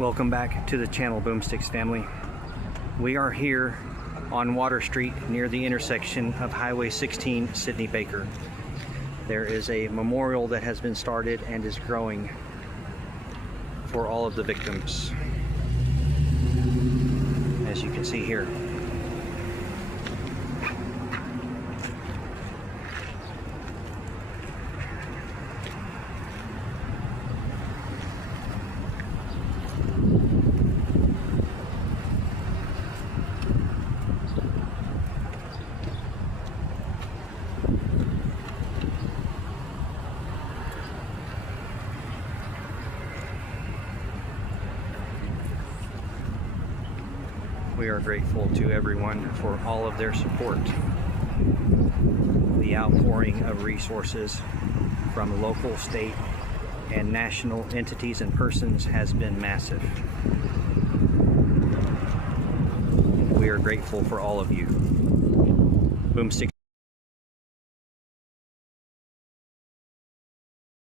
Welcome back to the channel, Boomsticks family. We are here on Water Street near the intersection of Highway 16 Sidney Baker. There is a memorial that has been started and is growing for all of the victims, as you can see here. We are grateful to everyone for all of their support. The outpouring of resources from local, state, and national entities and persons has been massive. We are grateful for all of you. Boomsticks.